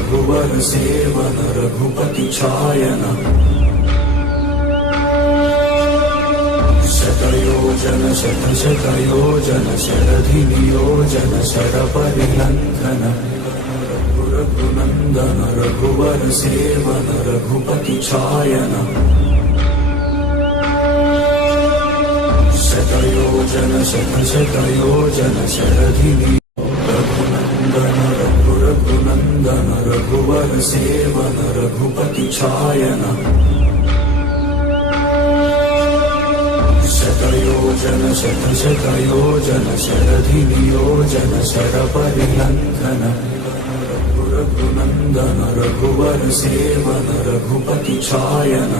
Raghubar seven Raghupati छायन शतयोजन शतशतयोजन शरधिनियोजन शरपरिलङ्घन Raghunandan Raghubar seven Raghupati छायन शतयोजन शतशतयोजन शरधिनि Raghunandan Raghunandan Raghubar seven Raghupati छायन शतयोजन शतशतयोजन शरधिनियोजन शरपरिलङ्घन Raghunandan Raghubar seven Raghupati छायन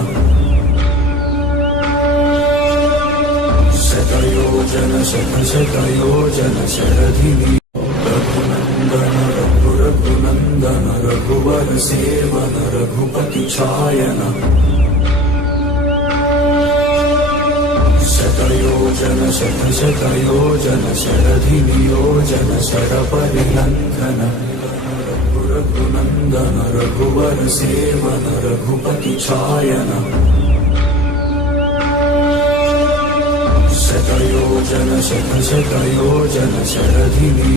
शतयोजन शतशतयोजन शरधिनि Raghunandan Raghunandan Raghubar seven Raghupati छायन शतयोजन शतशतयोजन शरधिनियोजन शरपरिलङ्घन Raghunandan Raghubar seven Raghupati छायन शतयोजन शतशतयोजन शरधिनि